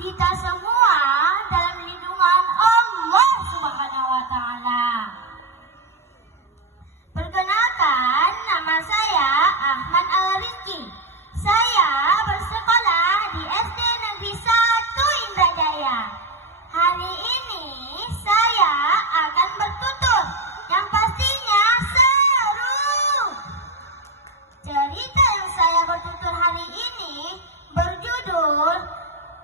kita semua dalam lindungan Allah Subhanahu wa Ta'ala. Perkenalkan, nama saya Ahmad Al-Rizki. Saya bersekolah di SD Negeri 1 Indrajaya. Hari ini saya akan bertutur yang pastinya seru. Cerita yang saya bertutur hari ini berjudul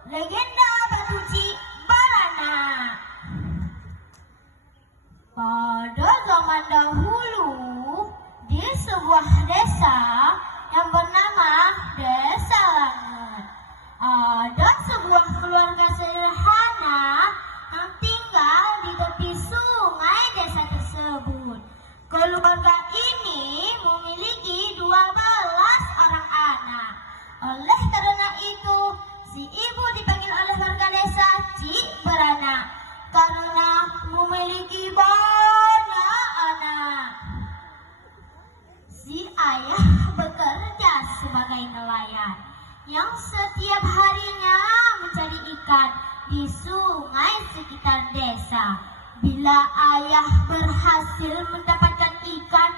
Legenda Batu Cik-Baranak. Pada zaman dahulu, di sebuah desa yang bernama Desa Langet, ada sebuah keluarga sederhana yang tinggal di tepi sungai desa tersebut. Keluarga ini memiliki 12 orang anak. Oleh karena itu, si ibu dipanggil oleh warga desa Cik-Baranak karena memiliki banyak anak. Si ayah bekerja sebagai nelayan yang setiap harinya mencari ikan di sungai sekitar desa. Bila ayah berhasil mendapatkan ikan,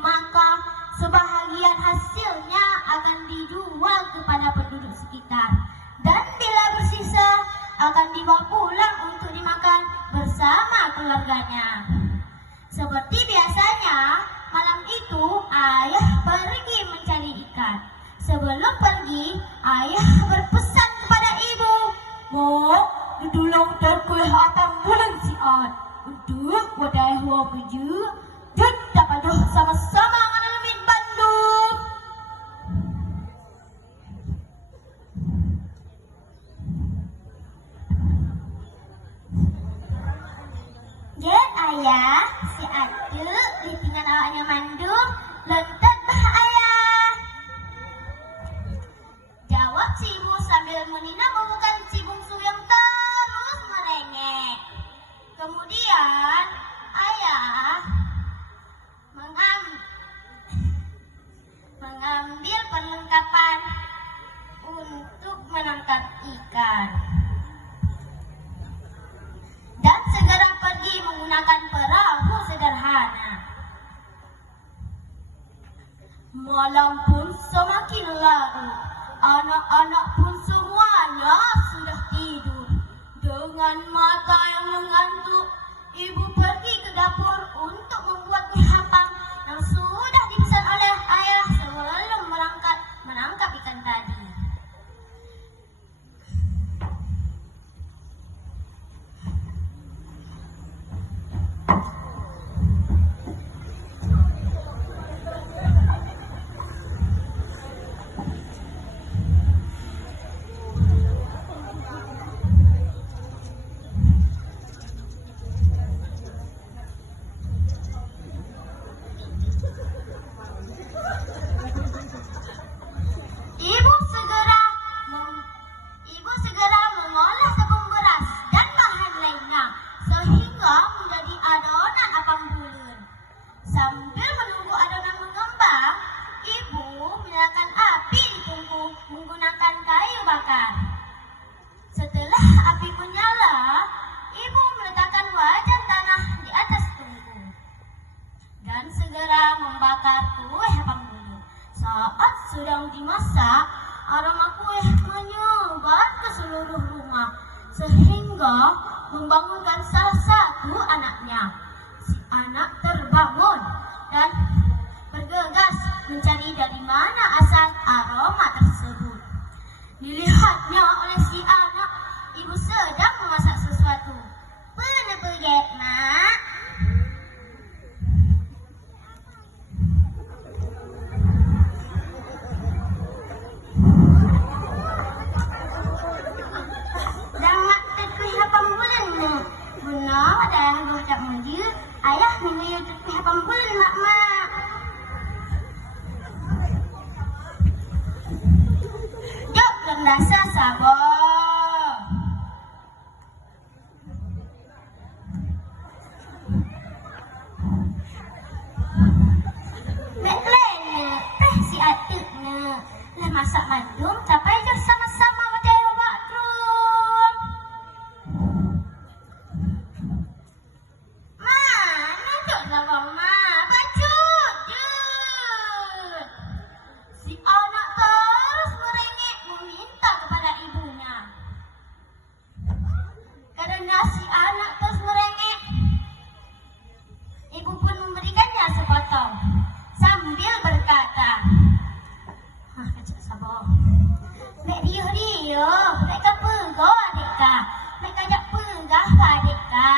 maka sebahagian hasilnya akan dijual kepada penduduk sekitar. Dan bila bersisa, akan dibawa pulang untuk dimakan bersama keluarganya. Seperti biasanya, malam itu ayah pergi mencari ikan. Sebelum pergi, ayah berpesan kepada ibu, "Mak, tolong terkuih atang bulan siat untuk wadah huang baju dan dapat sama-sama ngalamin Bandung." Jet ayah, si atuk ditinggal awaknya mandum, lontot bah ayah. Jawab si ibu sambil menina membuka si bungsu yang terus merengek. Kemudian ayah mengambil perlengkapan untuk menangkap ikan dan segera pergi menggunakan perahu sederhana. Malam pun semakin larut. Anak-anak pun semuanya sudah tidur. Dengan mata yang mengantuk, ibu pergi ke dapur untuk membuat mie hapang yang sudah dipesan oleh ayah sebelum berangkat menangkap ikan tadi. Ibu segera mengolah tepung beras dan bahan lainnya sehingga menjadi adonan apam bulen. Sambil menunggu adonan mengembang, ibu menyalakan api di tungku menggunakan kayu bakar. Setelah api menyala, ibu meletakkan wajan tanah di atas tungku dan segera membakar kue apam bulen. Saat sedang dimasak, aroma kue menyebar ke seluruh rumah sehingga membangunkan salah satu anaknya. Si anak terbangun dan bergegas mencari dari mana asal aroma tersebut. Dilihatnya oleh si anak, ibu sedang memasak sesuatu. "Kenapa gek, Mak?" Benar, ada yang dah tak muncul. Ayah minggu itu apam bulan, Mak. Jok, rendasa sabar. Betlenya, si atuknya. Lah masak mandum, capai je sama-sama macam bakro. ka. Nak kajak pegah padik ka.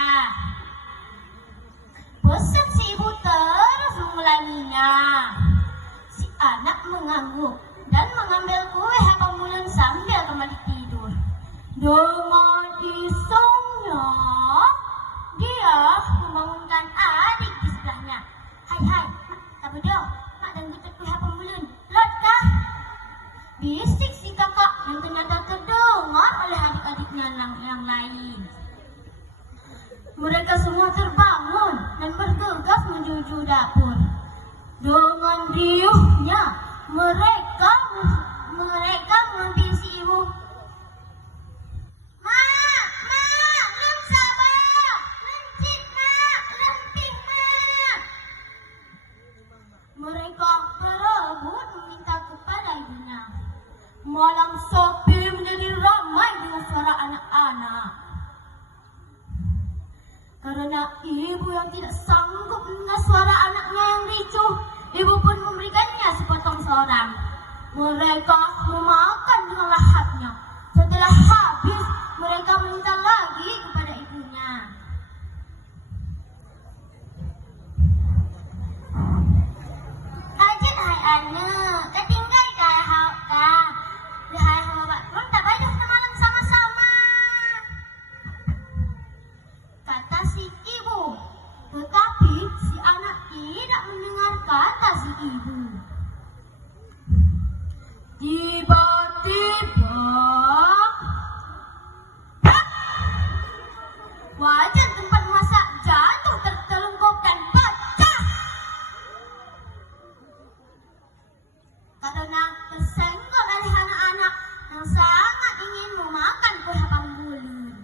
Bosan si ibu terus mengulanginya. Si anak mengangguk dan mengambil kue hapang bulan sambil kembali tidur. Dengan isengnya, dia membangunkan adik di sebelahnya. Hai, mak, tak bodoh. Mak dan butuh kue hapang bulan. Lot kah? Bisik si kakak yang ternyata terdengar oleh adik-adiknya yang lain. Mereka semua terbangun dan bergegas menuju dapur. Dengan riuhnya mereka mengambil si ibu. Mak, lem sabar, lencit mak, lemping mak. Mereka berebut meminta kepada ibunya. Malam sepi menjadi ramai dengan suara anak-anak. Karena ibu yang tidak sanggup mendengar suara anaknya yang ricuh, ibu pun memberikannya sepotong seorang. Mereka memakan dengan lahapnya. Setelah habis, mereka meminta lagi kepada ibunya. Ajit hai anak, ketinggal kah hauk kah? Hai bapak pun tak baik malam sama-sama. Kata si ibu. Tetapi si anak tidak mendengar kata si ibu. Tiba-tiba wajan tempat masak jatuh tertelungkup dan pecah. Karena tersenggol oleh anak-anak yang sangat ingin memakan kue hapang bulan.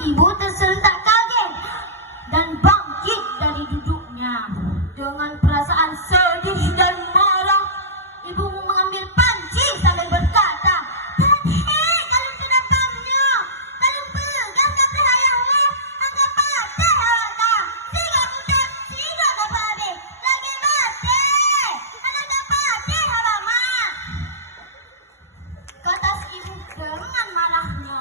Ibu tersentak kaget dan bangkit dari duduknya. Dengan perasaan sedih dan marah, ibu mengambil panci sambil berkata, "Hei, kalau sudah pamnya, kalau pegang kata ayahmu, anggap patah awak. Tiga muda, tiga kapade, lagi mati. Anak patah awak mak." Kata si ibu dengan marahnya.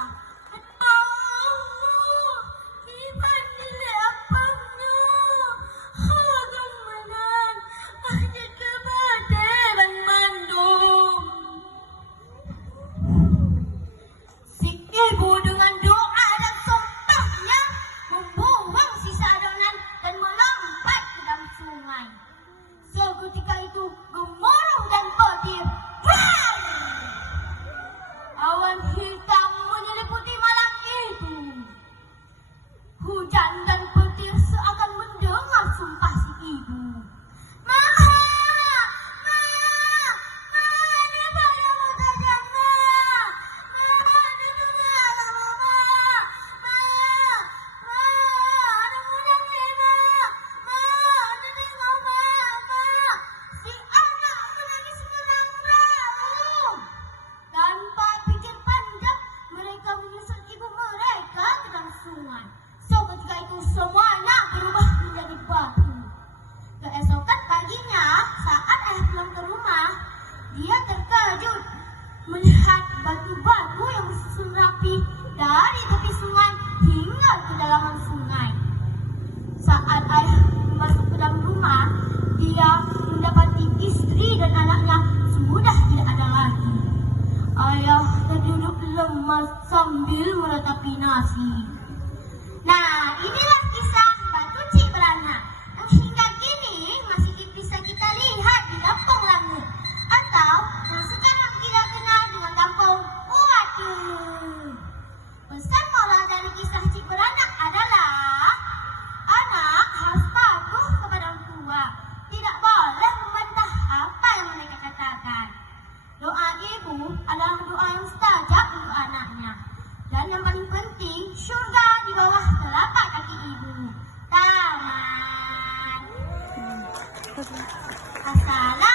Ibu dengan doa dan sumpahnya membuang sisa adonan dan melompat ke dalam sungai. Seketika itu gemuruh dan petir. Awan hitam menyelimuti malam itu. Hujan dan petir seakan mendengar sumpah si ibu. So ketika itu semuanya berubah menjadi batu. Keesokan paginya saat ayah pulang ke rumah, dia terkejut melihat batu-batu yang disusun rapi dari tepi sungai hingga ke kedalaman sungai. Saat ayah masuk ke dalam rumah, dia mendapati istri dan anaknya sudah tidak ada lagi. Ayah terduduk lemas sambil meratapi nasi. Nah, inilah kisah Batu Cik Beranak yang hingga kini masih bisa kita lihat di Kampung Langu atau yang sekarang kita kenal dengan Kampung Watu. Pesan moral dari kisah Cik Beranak adalah anak harus patuh kepada orang tua, tidak boleh membantah apa yang mereka katakan. Doa ibu adalah doa yang mustajab untuk anaknya. Dan yang paling penting, surga di bawah telapak kaki ibu. Tamat. Assalamualaikum.